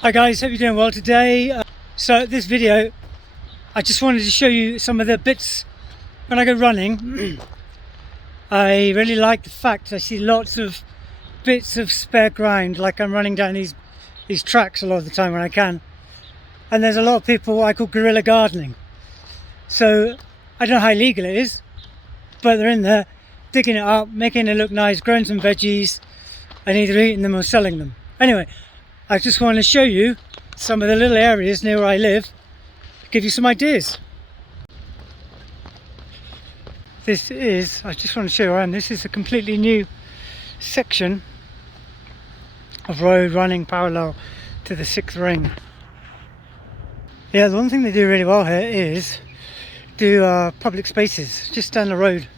Hi guys, hope you're doing well today. So this video, I just wanted to show you some of the bits when I go running. I really like the fact I see lots of bits of spare ground, like I'm running down these tracks a lot of the time when I can. And there's a lot of people what I call guerrilla gardening. So I don't know how legal it is, but they're in there digging it up, making it look nice, growing some veggies and either eating them or selling them. Anyway, I just want to show you some of the little areas near where I live, give you some ideas. I just want to show you around, this is a completely new section of road running parallel to the 6th ring. Yeah, the one thing they do really well here is do public spaces just down the road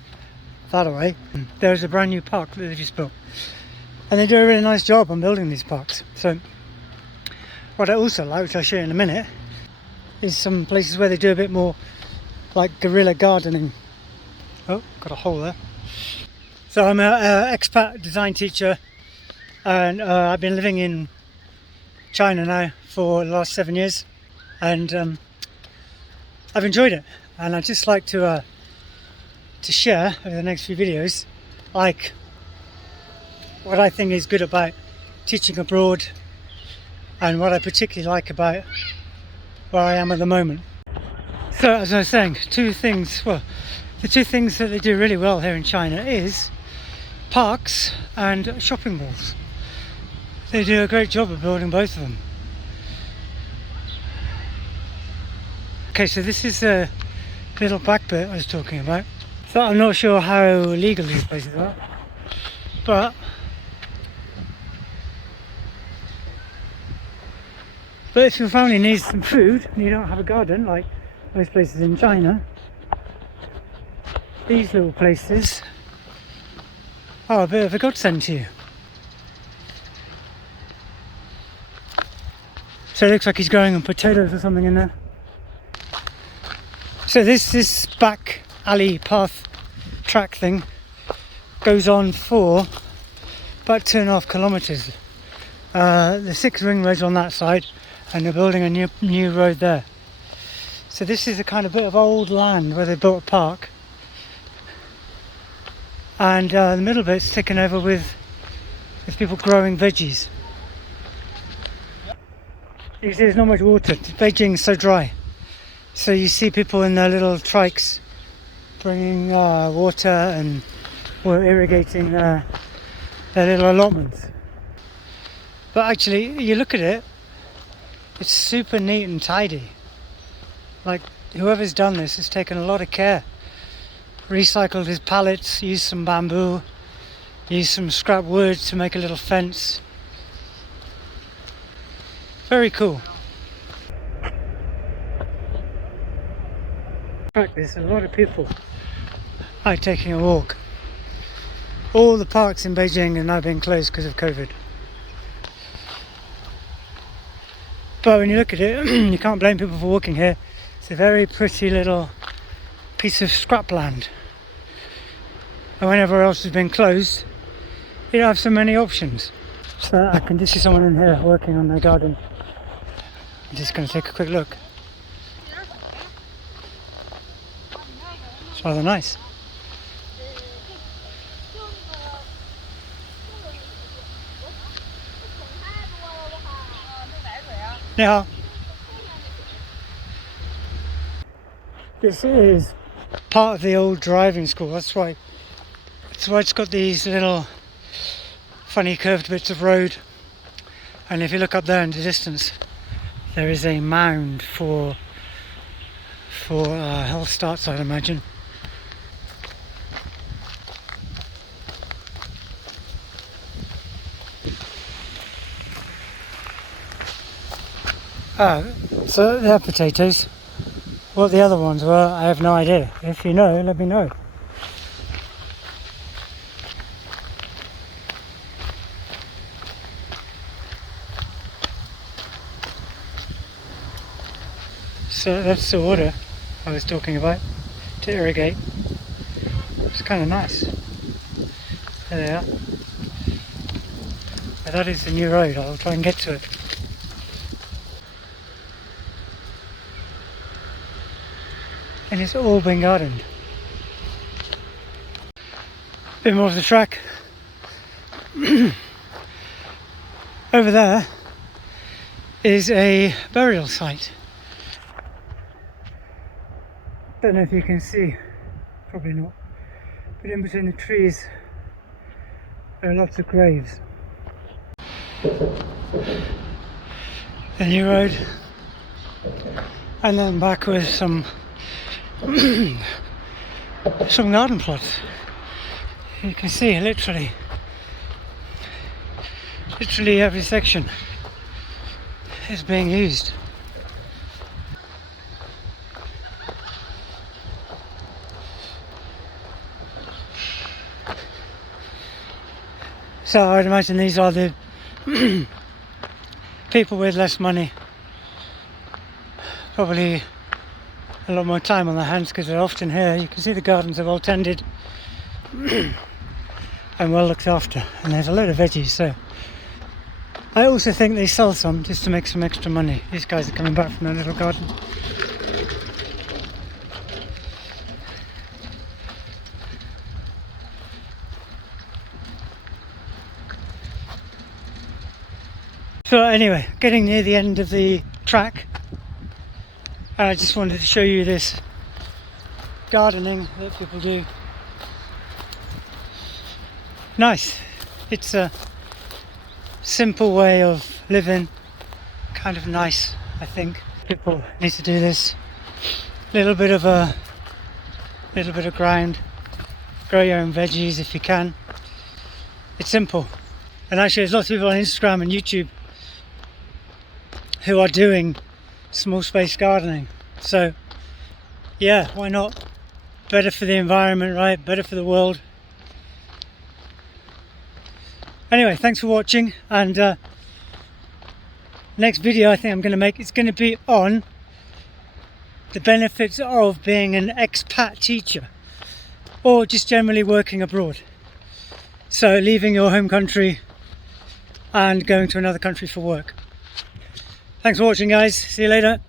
that way. There's a brand new park that they just built, and they do a really nice job on building these parks. So what I also like, which I'll show you in a minute, is some places where they do a bit more like guerrilla gardening. Oh, got a hole there. So I'm an expat design teacher, and I've been living in China now for the last 7 years, and I've enjoyed it. And I'd just like to share over the next few videos, like what I think is good about teaching abroad, and what I particularly like about where I am at the moment. So as I was saying, two things. Well, the two things that they do really well here in China is parks and shopping malls. They do a great job of building both of them. Okay, so this is the little back bit I was talking about. So I'm not sure how legal these places are, but if your family needs some food and you don't have a garden like most places in China, these little places are a bit of a godsend to you. So it looks like he's growing some potatoes or something in there. So this back alley path track thing goes on for about 2.5 kilometers. The 6th ring road's on that side, and they're building a new road there. So this is a kind of bit of old land where they built a park, and the middle bit's taken over with people growing veggies. You see there's not much water. Beijing's so dry, so you see people in their little trikes bringing water and irrigating their little allotments. But actually, you look at it, it's super neat and tidy. Like, whoever's done this has taken a lot of care. Recycled his pallets, used some bamboo, used some scrap wood to make a little fence. Very cool. In fact, there's a lot of people out taking a walk. All the parks in Beijing have now been closed because of COVID. But when you look at it, you can't blame people for walking here. It's a very pretty little piece of scrapland. And whenever else has been closed, you don't have so many options. So I can just see someone in here working on their garden. I'm just going to take a quick look. It's rather nice. Yeah. This is part of the old driving school. That's why it's got these little funny curved bits of road. And if you look up there in the distance, there is a mound for health starts, I'd imagine. So they're potatoes. What the other ones were, I have no idea. If you know, let me know. So that's the water I was talking about to irrigate. It's kind of nice. There they are. That is the new road. I'll try and get to it. and it's all been gardened. Bit more of the track. Over there is a burial site. Don't know if you can see, probably not, but in between the trees there are lots of graves. The new road, and then back with some garden plots. You can see literally every section is being used. So I'd imagine these are the people with less money, probably a lot more time on their hands because they're often here. You can see the gardens are well tended and well looked after, and there's a load of veggies. So I also think they sell some just to make some extra money. These guys are coming back from their little garden. So anyway, getting near the end of the track, I just wanted to show you this gardening that people do. Nice. It's a simple way of living, kind of nice, I think. People need to do this. Little bit of ground. Grow your own veggies if you can. It's simple. And actually there's lots of people on Instagram and YouTube who are doing small space gardening. So yeah, why not? Better for the environment, right? Better for the world. Anyway, thanks for watching, and next video I think I'm going to make, it's going to be on the benefits of being an expat teacher or just generally working abroad. So leaving your home country and going to another country for work. Thanks for watching, guys. See you later.